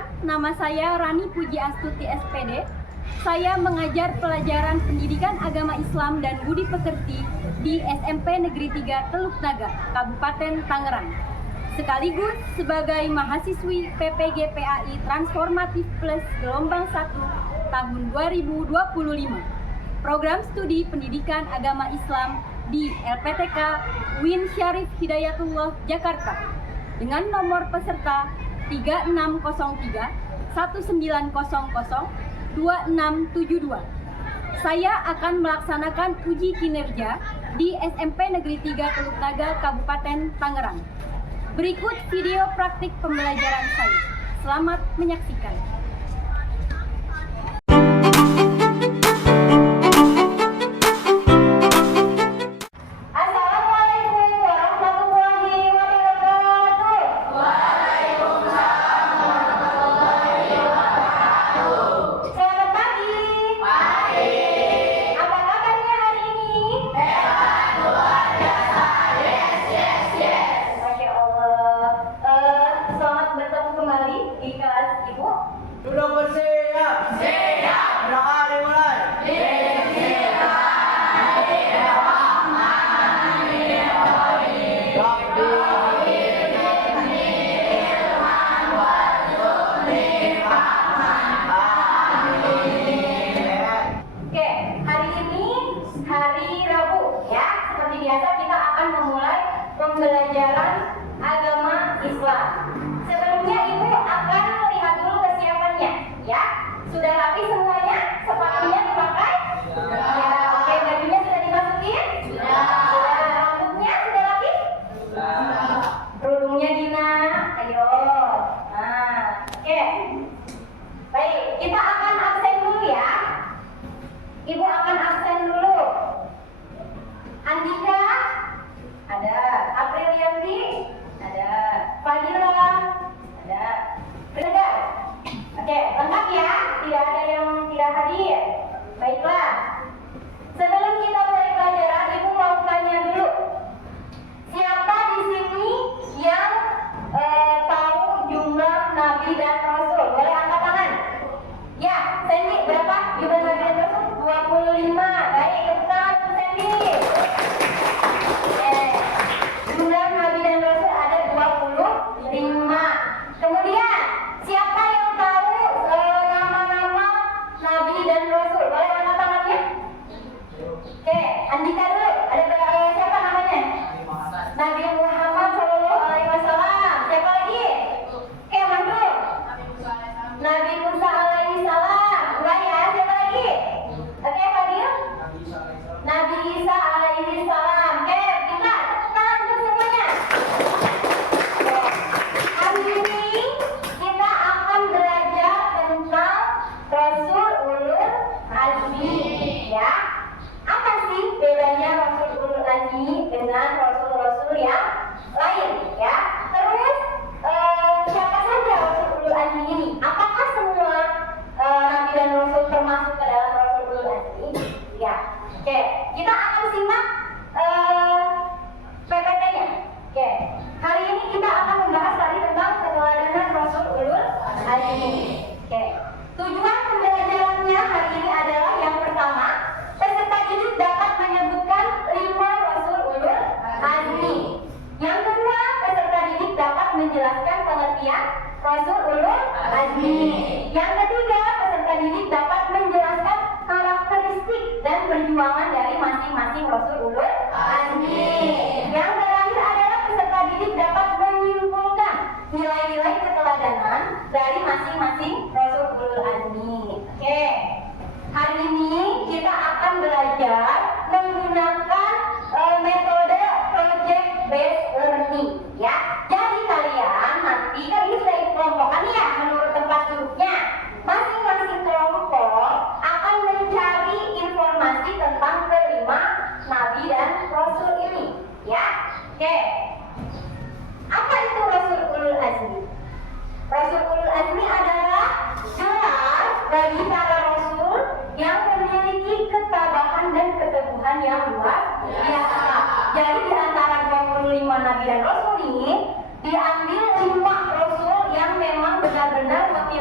Perkenalkan, nama saya Rani Puji Astuti SPD. Saya mengajar pelajaran pendidikan agama Islam dan budi pekerti di SMP Negeri 3 Teluk Naga, Kabupaten Tangerang. Sekaligus sebagai mahasiswi PPG PAI Transformatif Plus Gelombang 1 tahun 2025. Program studi pendidikan agama Islam di LPTK Win Syarif Hidayatullah Jakarta dengan nomor peserta 3603 1900 2672. Saya akan melaksanakan uji kinerja di SMP Negeri 3 Teluk Naga Kabupaten Tangerang. Berikut video praktik pembelajaran saya. Selamat menyaksikan. Duduk bersiap. Siap. Doa dimulai. Oke, hari ini hari Rabu ya. Seperti biasa kita akan memulai pembelajaran agama Islam. Sebelumnya Ibu akan melihat dulu kesiapannya ya. Sudah rapi semuanya? Sepatunya dipakai? Ya, oke, bajunya sudah dimasukin? Sudah. Rambutnya sudah rapi? Sudah. Kerudungnya Dina, ayo. Nah, oke. Baik, kita akan absen dulu ya. Ibu akan absen dulu. Andika ada, Aprilianti ada, Fadila ada, Regar. Oke, lengkap ya, tidak ada yang tidak hadir. Baiklah, sebelum kita mulai pelajaran, Ibu mau tanya dulu, siapa di sini yang tahu jumlah Nabi dan Rasul? Boleh angkat tangan? Ya, Sandy, berapa jumlah Nabi dan Rasul? 25. Baik, kebetulan Sandy. Jumlah Nabi dan Rasul ada 25. Kemudian, siapa yang tahu nama-nama Nabi dan Rasul? Boleh angkat tangannya? Oke, Andika dulu. Ada siapa namanya? Nabi Muhammad SAW. Siapa lagi? Oke, Mandu. Nabi Musa alaihi salam. Dua ya, siapa lagi? Oke, Fadil. Nabi Isa alaihi salam. Oke, kita tangan untuk semuanya. Oke. Hari ini kita akan belajar tentang Rasul Ulul Azmi ya. Apa sih bedanya Rasul Ulul Azmi dengan Rasul-Rasul yang lain ya? Terus siapa saja Rasul Ulul Azmi ini? Apakah semua Nabi dan Rasul termasuk ke dalam Rasul Ulul Azmi? Ya. Oke, kita akan simak PPT-nya. Oke, hari ini kita akan membahas tadi tentang keteladanan Rasul Ulul Azmi. Oke, tujuan pembelajarannya hari ini adalah yang pertama, peserta didik dapat menyebutkan 5 Rasul Ulul Azmi. Yang kedua, peserta didik dapat menjelaskan pengertian Rasul Ulul Azmi. Yang ketiga, peserta didik dapat menjelaskan karakteristik dan perjuangan dari masing-masing Rasul Ulul Azmi. Yang terakhir adalah peserta didik dapat menyimpulkan nilai-nilai keteladanan dari masing-masing Rasul Ulul Azmi. Oke, hari ini kita akan belajar menggunakan metode project based learning ya. Jadi kalian nanti kan ini sudah dikelompokkan ya menurut tempat duduknya. Masing-masing kelompok akan mencari informasi tentang kelima Nabi dan Rasul ini ya. Oke, apa itu Rasul Ulul Azmi? Rasul Ulul Azmi adalah gelar bagi para Rasul yang memiliki ketabahan dan keteguhan yang luar biasa. Jadi di antara 25 Nabi dan Rasul ini diambil 5 Rasul yang memang benar-benar memiliki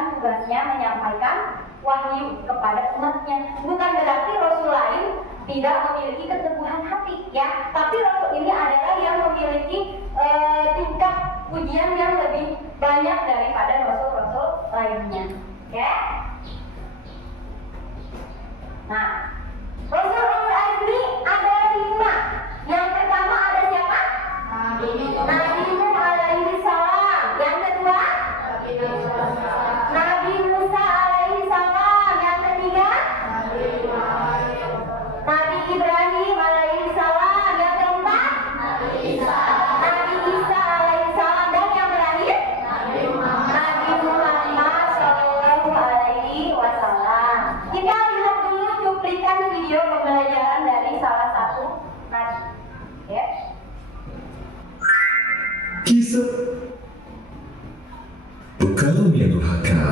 bukan tugasnya menyampaikan wahyu kepada umatnya. Bukan berarti Rasul lain tidak memiliki keteguhan hati, ya. Tapi Rasul ini adalah yang memiliki tingkat ujian yang lebih banyak daripada Rasul-Rasul lainnya, ya. Nah, Rasul ulul azmi ada 5. Yang pertama ada siapa? Nabi Nuh alaihi salam. Yang kedua? Nabi Musa alaihi salam. Yang ketiga? Nabi Ibrahim alaihi salam. Yang keempat? Nabi Isa alaihi salam. Dan yang terakhir? Nabi Muhammad sallallahu alaihi wasallam. Kita lihat dulu cuplikan video pembelajaran dari salah satu nabi. Ya. Kisah kaum yang durhaka.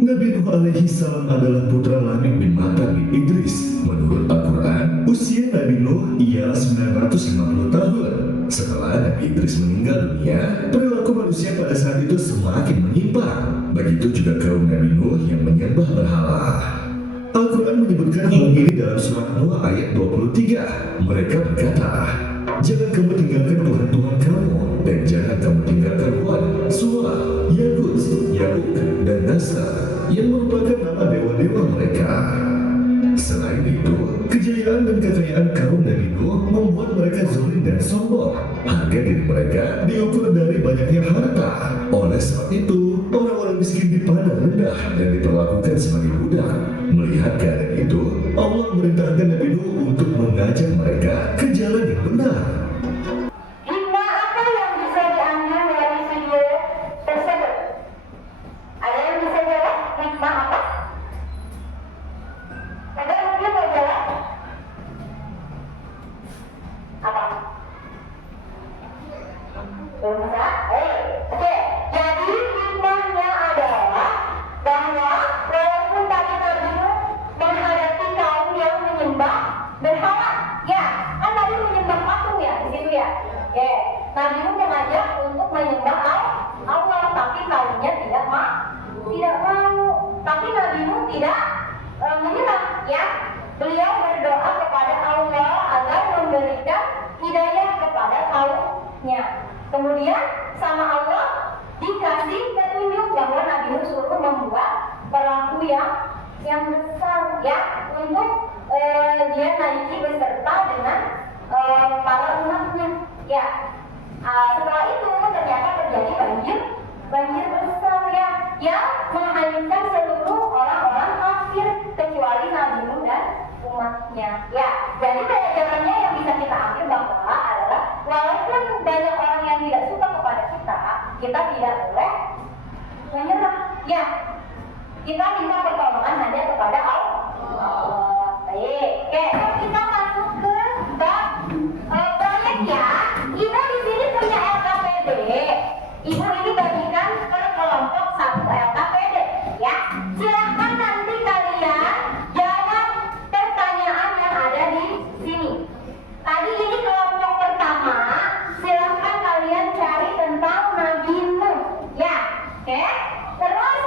Nabi Nuh alaihi salam adalah putra Lamik bin Matan bin Idris. Menurut Al-Quran, usia Nabi Nuh ialah 950 tahun. Setelah Nabi Idris meninggal dunia, perilaku manusia pada saat itu semakin menyimpang. Begitu juga kaum Nabi Nuh yang menyembah berhala. Al-Quran menyebutkan hal ini dalam surat Nuh ayat 23. Mereka berkata, jangan kamu tinggalkan Tuhan-Tuhan kamu, dan jangan kamu tinggalkan Wan, Suwa, Yaguz, Ya'uk, dan Nasr, yang merupakan nama dewa-dewa mereka. Selain itu, kejayaan dan kekayaan kaum Nabi Nuh membuat mereka zalim dan sombong. Harga diri mereka diukur dari banyaknya harta. Oleh sebab itu, orang-orang miskin dipandang rendah dan diperlakukan sebagai budak. Melihat keadaan itu, Allah memerintahkan Nabi Nuh untuk mengajak mereka ke jalan yang benar. Hikmah apa yang bisa diambil dari video tersebut? Ada yang bisa jawab? Hikmah apa? Ada yang bisa jawab? Apa? Belum bisa? Oke. Jadi hikmahnya adalah bahwa walaupun tadi Nabi Nuh menghadapi kaum yang menyembah berhala, ya, kan tadi menyembah patung ya di situ ya. Oke. Nabi Nuh mengajak untuk menyembah Allah, tapi kaumnya tidak mau. Tapi Nabi Nuh tidak menyerah, ya. Beliau berdoa kepada Allah agar memberikan hidayah kepada kaumnya. Kemudian sama Allah dikasih petunjuk bahwa Nabi Nuh suruh membuat perahu yang besar, ya, untuk dia naiki beserta dengan para umatnya, ya. Setelah itu ternyata terjadi banjir besar, ya, yang menghanyutkan seluruh orang-orang kafir kecuali Nabi Nuh dan umatnya, ya. Jadi pelajarannya yang bisa kita ambil bahwa adalah walaupun banyak orang yang tidak suka kepada kita tidak boleh menyerah, ya. Kita minta pertolongan hanya kepada Allah. Baik, oke. Kita masuk ke bab proyek, ya. Ibu di sini punya LKPD. Ibu ini bagikan per kelompok 1 LKPD, ya. Silahkan nanti kalian jawab pertanyaan yang ada di sini. Tadi ini kelompok pertama, silahkan kalian cari tentang Nabi Nuh, ya. Oke. Terus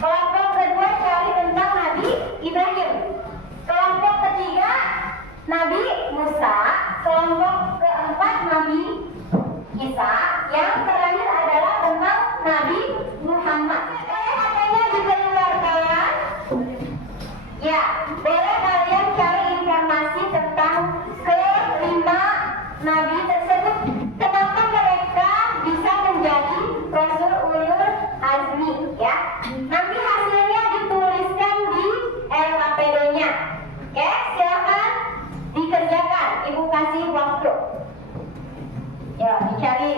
kelompok kedua cari tentang Nabi Ibrahim. Kelompok ketiga Nabi Musa. Kelompok keempat Nabi Isa. Yang terakhir adalah tentang Nabi Muhammad. Katanya dikeluarkan. Ya, boleh kalian cari informasi tentang kelima Nabi tersebut. Kenapa mereka bisa menjadi Rasul ulul azmi, ya. Nanti hasilnya dituliskan di LKPD-nya. Oke, silakan dikerjakan. Ibu kasih waktu. Ya, dicari.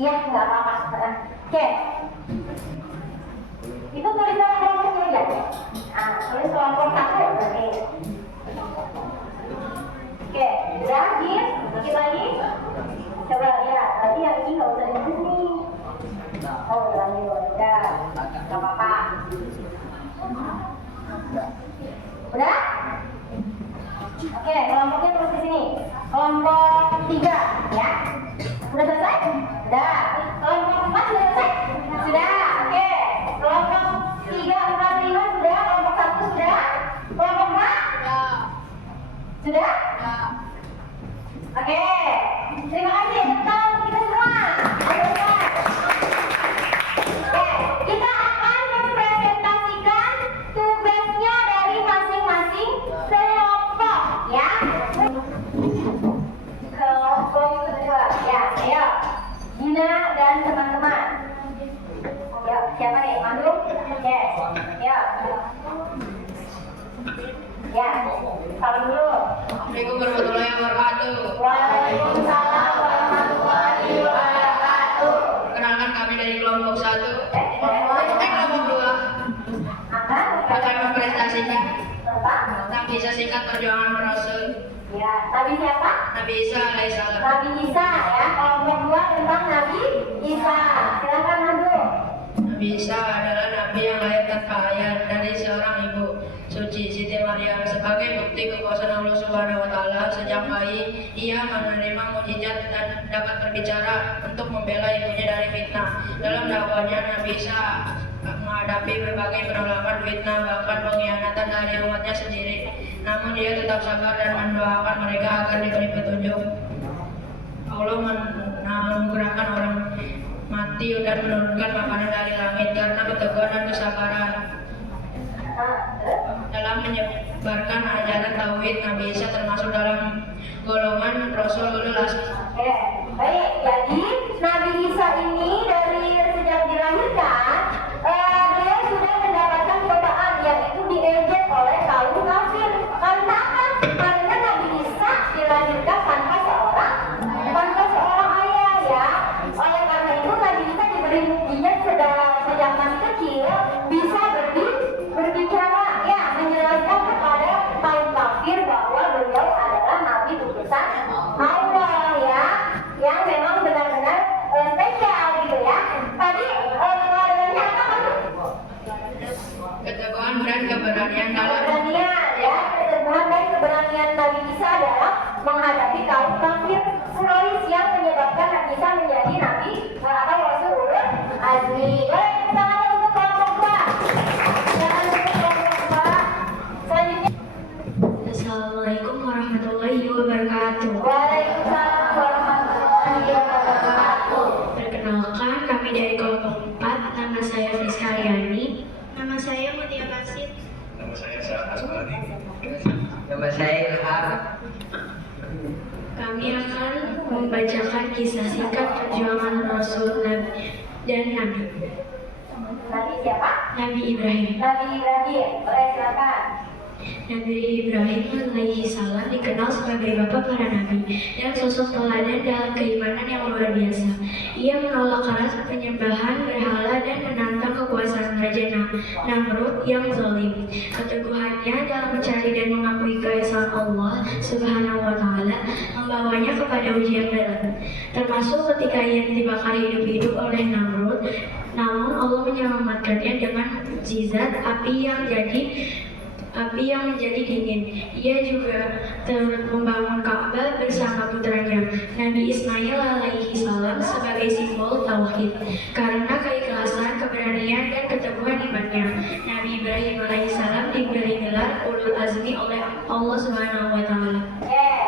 Iya, nggak apa-apa. Oke. Itu tulisan kelompoknya ya. Nah, tulis kelompok 1 berarti. Oke, udah, dikit lagi. Coba ya, tadi yang ini nggak usah ditulis nih. Oh, lanjut, udah, nggak apa-apa. Udah? Oke, kelompoknya terus di sini. Kelompok 3, ya. Udah selesai? Udah. Kelompok 4 sudah selesai? Sudah. Oke. Kelompok 3, 4, 5 sudah. Kelompok 1 sudah. Kelompok 4? Sudah. Oke. Terima kasih atas kita semua. Ayo, Pak. Oke, kita akan mempresentasikan tugasnya dari masing-masing kelompok, ya. Kelompok kedua, ya, ayo. Gina dan teman-teman. Ya, siapa nih? Mandu? Yes. Ya. Ya, salam dulu. Assalamualaikum warahmatullahi wabarakatuh. Waalaikumsalam warahmatullahi wabarakatuh. Kenalkan kami dari kelompok 1. Kelompok 2 Apa? akan mempresentasikan Tentang? tentang kisah singkat perjuangan Rasul Ya, Nabi siapa? Nabi Isa alaihissalam. Nabi Isa, ya. Kelompok 2 tentang Nabi Isa. Silakan Mandu. Nabi Isa adalah nabi yang lahir tanpa ayah dari seorang ibu suci Siti Maryam. Sebagai bukti kekuasaan Allah Subhanahu wa taala, sejak bayi ia menerima mukjizat dan dapat berbicara untuk membela ibunya dari fitnah. Dalam dakwahnya Nabi Isa menghadapi berbagai penolakan, fitnah, bahkan pengkhianatan dari umatnya sendiri. Namun dia tetap sabar dan mendoakan mereka agar diberi petunjuk. Allah menganugerahkan orang mati dan menurunkan makanan dari langit karena keteguhan dan kesabaran. Dalam menyebarkan ajaran tauhid, Nabi Isa termasuk dalam golongan Rasul Ulul Azmi. Oke, baik. Jadi Nabi Isa ini dari sejak dilahirkan, dia sudah mendapatkan godaan, yaitu diejek oleh kaum kafir. Karena apa? Karena Nabi Isa dilahirkan tanpa seorang ayah, ya. Oleh karena itu Nabi Isa diberi mukjizat sejak masih kecil bisa berbicara, ya, menjelaskan kepada kaum kafir bahwa beliau adalah Nabi utusan Allah, ya, yang memang benar-benar spesial gitu ya. Tadi keadaannya apa kan? Keteguhan dan keberanian dalam Keberanian, ya, keteguhan dan keberanian Nabi Isa dalam menghadapi kaum kafir Quraisy yang menyebabkan Nabi Isa menjadi Nabi atau Rasul Ulul Azmi. Boleh tangan untuk kelompok 2. Jangan untuk kelompok 2. Selanjutnya. Assalamualaikum warahmatullahi wabarakatuh. Waalaikumsalam warahmatullahi wabarakatuh. Perkenalkan, kami dari kelompok 4. Nama saya Friska Aryani. Nama saya Mutia Basit. Nama saya Syah Asmani. Nama saya Ilham. Kami akan membacakan kisah singkat perjuangan Rasul dan Nabi siapa? Nabi Ibrahim. Nabi Ibrahim. Boleh silakan. Nabi Ibrahim alaihi salam dikenal sebagai bapak para nabi dan sosok teladan dalam keimanan yang luar biasa. Ia menolak keras penyembahan berhala dan menantang kekuasaan Raja Namrud yang zalim. Keteguhannya dalam mencari dan mengakui keesaan Allah Subhanahu wa taala membawanya kepada ujian berat, termasuk ketika ia dibakar hidup-hidup oleh Namrud. Namun Allah menyelamatkannya dengan mukjizat api yang menjadi dingin. Ia juga turut membangun Ka'bah bersama putranya Nabi Ismail alaihi salam sebagai simbol tauhid. Karena keikhlasan, keberanian dan keteguhan imannya, Nabi Ibrahim alaihi salam diberi gelar Ulul Azmi oleh Allah Subhanahu wa taala.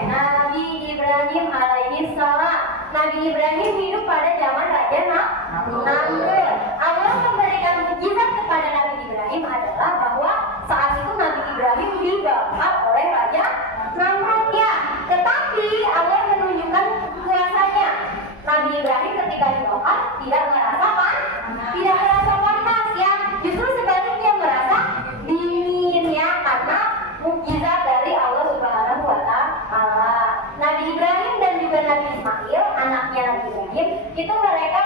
Nabi Ibrahim alaihi salam. Nabi Ibrahim hidup pada zaman Raja Namrud. Allah memberikan mukjizat kepada Nabi Ibrahim adalah bahwa saat itu Nabi Ibrahim dibakar oleh Raja Namrud, ya. Tetapi Allah menunjukkan kuasanya. Nabi Ibrahim ketika dibakar tidak merasa panas, ya. Justru sebaliknya merasa dingin, ya, karena mukjizat dari Allah Subhanahu wa taala. Nabi Ibrahim dan juga Nabi Ismail, anaknya Nabi Ibrahim, itu mereka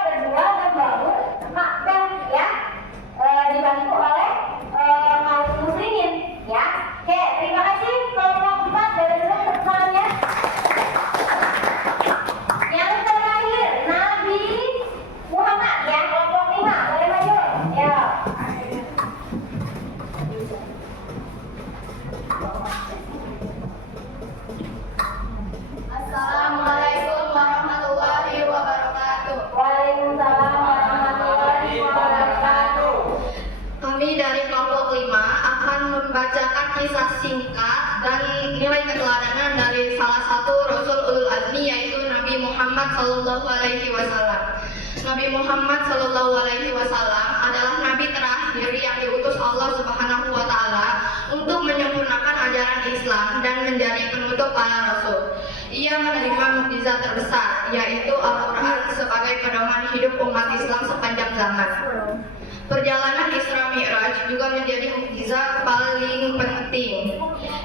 kisah singkat dan nilai keteladanan dari salah satu Rasul Ulul Azmi, yaitu Nabi Muhammad SAW. Nabi Muhammad SAW adalah Nabi terakhir yang diutus Allah Subhanahu wa Ta'ala untuk menyempurnakan ajaran Islam dan menjadi penutup para rasul. Ia menerima mukjizat terbesar, yaitu Al-Quran sebagai pedoman hidup umat Islam sepanjang zaman. Perjalanan Isra Mi'raj juga menjadi mukjizat paling penting,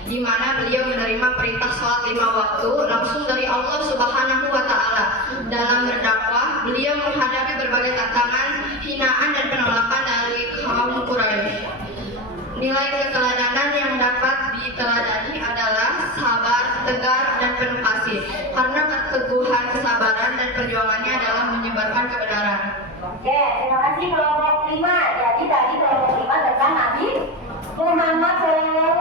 di mana beliau menerima perintah sholat 5 waktu langsung dari Allah Subhanahu wa Ta'ala. Dalam berdakwah, beliau menghadapi berbagai tantangan, hinaan dan penolakan dari kaum Quraisy. Nilai keteladanan yang dapat diteladani adalah sabar, tegar, dan penuh kasih, karena keteguhan, kesabaran, dan perjuangannya adalah menyebarkan kebenaran. Oke, terima kasih kelompok 5. Jadi tadi kelompok 5 tentang Nabi Muhammad SAW.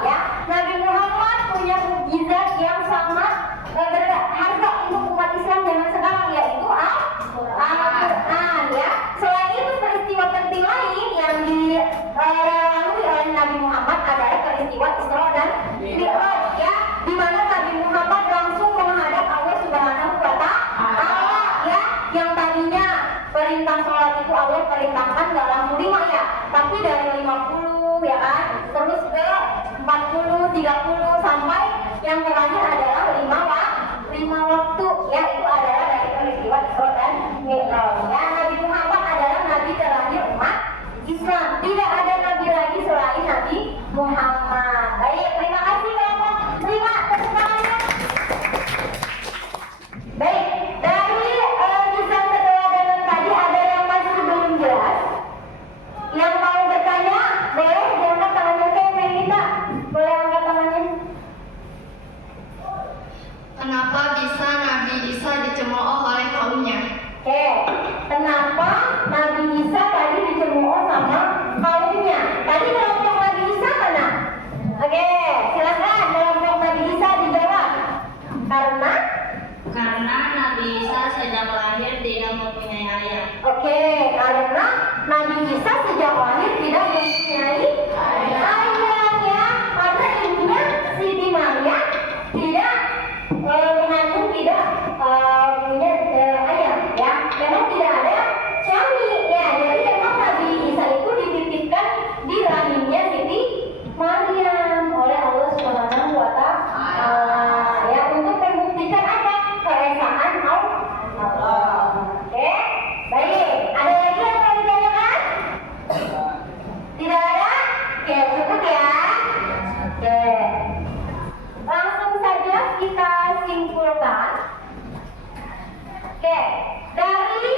Ya, Nabi Muhammad punya mukjizat yang sangat berharga untuk umat Islam zaman sekarang, yaitu Al-Quran. Ya, selain itu peristiwa penting lain yang dilalui oleh Nabi Muhammad adalah peristiwa Isra dan Mi'raj. Ya, di mana Nabi Muhammad langsung menghadap Allah Subhanahu wa Ta'ala. Ya, yang tadinya perintah sholat itu Allah perintahkan gak langsung 5 ya, tapi dari 50 ya kan, terus ke 40, 30 sampai yang terakhir adalah 5 waktu. Ya, itu adalah dari peristiwa Isra dan Mi'raj. Ya, Nabi Muhammad adalah Nabi terakhir umat Islam. Tidak ada Nabi lagi selain Nabi Muhammad. Baik, terima kasih kelompok 5 kesempatannya. Baik, dari kisah keteladanan tadi ada yang masih belum jelas? Yang mau bertanya, boleh diangkat tangannya. Oke, kita boleh angkat tangannya. Kenapa bisa Nabi Isa dicemooh oleh kaumnya? Oke, kenapa Nabi Isa tadi dicemooh sama kaumnya? Tadi kelompok Nabi Isa mana? Oke, silakan kelompok Nabi Isa dijawab. Karena Nabi Isa sejak lahir tidak mempunyai ayah. Oke, karena Nabi Isa sejak lahir tidak mempunyai ayahnya, karena ibunya Siti Maryam tidak mengandung, tidak punya ayah, ya. Memang tidak ada suami, ya. Jadi memang Nabi Isa itu dititipkan di rahimnya Siti Maryam oleh Allah Subhanahu wa Ta'ala, ya, untuk membuktikan apa? Keesaan Allah. Oke, baik. Ada lagi yang mau ditanyakan? Tidak ada? Oke, cukup ya. Oke, langsung saja kita simpulkan. Oke, dari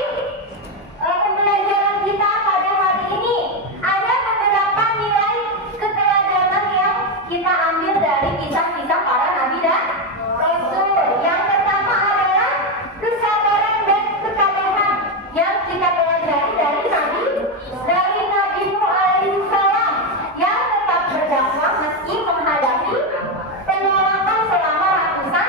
pembelajaran kita pada hari ini ada beberapa nilai keteladanan yang kita ambil dari kisah-kisah para nabi dan rasul. Yang pertama adalah kesabaran dan ketabahan yang kita pelajari dari Nabi Nuh alaihissalam yang tetap berdakwah meski menghadapi penolakan selama ratusan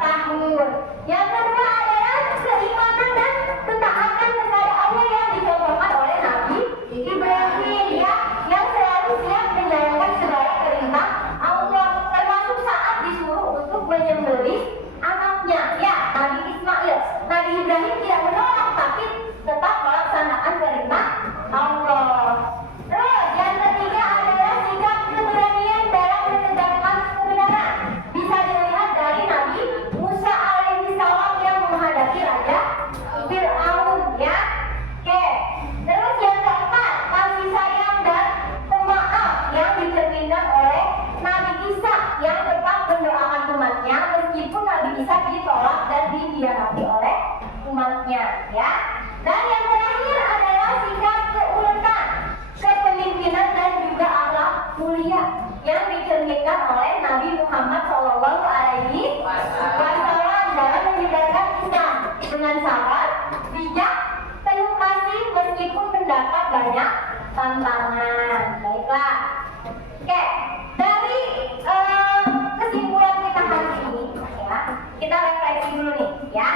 tahun. Yang kedua adalah keimanan dan ketaatan kepada Allah yang dicontohkan oleh Nabi Ibrahim, ya, yang selalu siap menjalankan segala perintah Allah, termasuk saat disuruh untuk menyembelih anaknya, ya, Nabi Ismail. Nabi Ibrahim tidak menolak tapi tetap melaksanakan perintah Allah. Terus yang ketiga adalah sikap keberanian dalam menegakkan kebenaran. Bisa dilihat dari Nabi Musa alaihissalam yang menghadapi Raja Fir'aun, ya. Oke, terus yang keempat, kasih sayang dan pemaaf yang dicerminkan oleh Nabi Isa yang tetap mendoakan umatnya meskipun Nabi Isa ditolak dan dikhianati oleh umatnya, ya. Dan yang terakhir adalah sikap keuletan, kepemimpinan dan juga akhlak mulia yang dicerminkan oleh Nabi Muhammad SAW dalam menyebarkan Islam dengan sabar, bijak, penuh kasih meskipun mendapat banyak tantangan. Baiklah, oke, dari kesimpulan kita hari ini, ya, kita refleksi dulu nih, ya.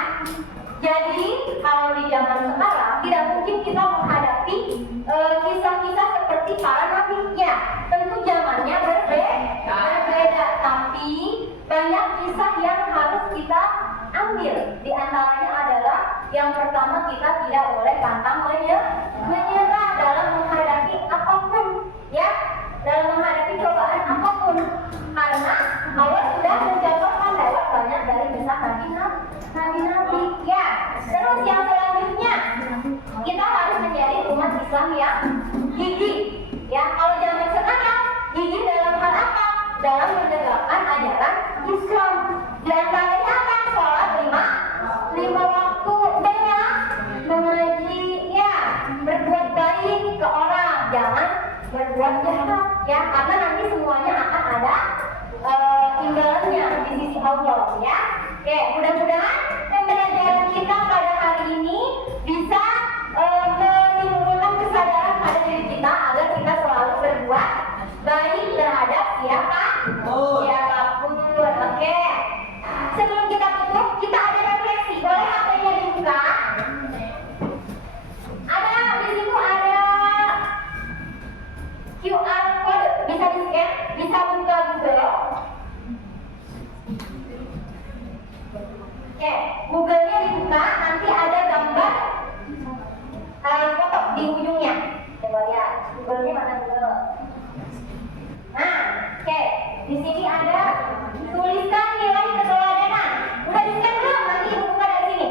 Jadi kalau di zaman sekarang tidak mungkin kita menghadapi kisah-kisah seperti para nabi, ya. Tentu Tapi banyak kisah yang harus kita ambil. Di antaranya adalah yang pertama, kita tidak boleh pantang menyerah dalam menghadapi apapun, ya, dalam menghadapi cobaan apapun. Karena Allah sudah mencontohkan lewat banyak dari kisah nabi-nabi. Ya, terus yang selanjutnya, kita harus menjadi umat Islam yang gigih. Ya, kalau zaman sekarang gigih dalam hal apa? Dalam menegakkan ajaran Islam. Di antaranya apa? Sholat lima waktu, dengan mengaji, ya, berbuat baik ke orang, jangan berbuat jahat, ya, karena nanti semuanya akan ada imbalannya di sisi Allah, ya. Oke, mudah-mudahan pembelajaran kita pada hari ini bisa menimbulkan kesadaran pada diri kita agar kita selalu berbuat baik terhadap siapapun. Oke. Sebelum kita tutup, kita ada refleksi. Boleh HP-nya dibuka? Ada di situ ada QR code, bisa di-scan, bisa buka Google. Oke, Google-nya dibuka, nanti ada gambar foto di ujungnya. Coba lihat, Google-nya mana Google? Nah, oke, di sini ada tuliskan nilai keteladanan. Udah di-scan belum? Nanti ibu buka dari sini.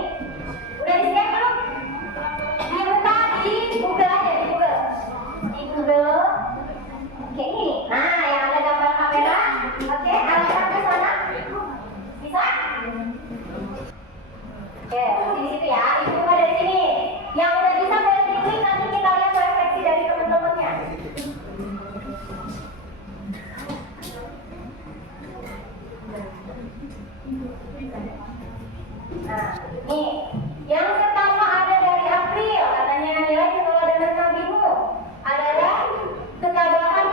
Udah di-scan belum? Dibuka di Google aja, di Google. Di Google. Oke, ini. Nah, yang ada gambar kamera. Oke, arahkan ke sana. Bisa? Oke, di situ ya. Ibu buka dari sini. Yang udah bisa boleh diklik, nanti kita lihat refleksi dari teman-temannya. Nah, nih, yang pertama ada dari April, katanya nilai keteladanan Nabi Nuh adalah kesabaran,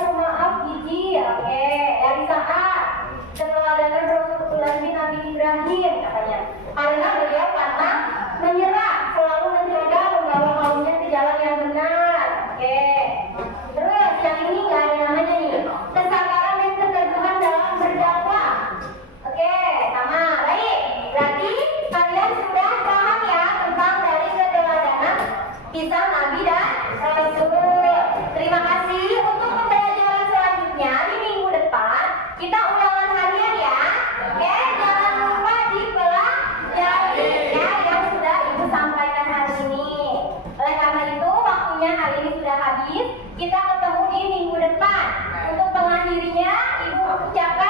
pemaaf, gigih. Oke, dari Saat, keteladanan Rasulullah Nabi Ibrahim, katanya karena beliau pantang menyerah, selalu menjaga membawa kaumnya ke jalan yang benar. Oke, terus yang ini nggak ada namanya nih, kesabaran dan keteguhan dalam berdakwah. Oke, sama, baik. Berarti kalian sudah paham ya tentang dari keteladanan kisah Nabi dan Rasul. Terima kasih. Untuk pembelajaran selanjutnya di minggu depan kita ulangan harian ya. Oke, jangan lupa dipelajari ya yang sudah ibu sampaikan hari ini. Oleh karena itu waktunya hari ini sudah habis. Kita ketemu di minggu depan. Untuk pengakhirinya ibu ucapkan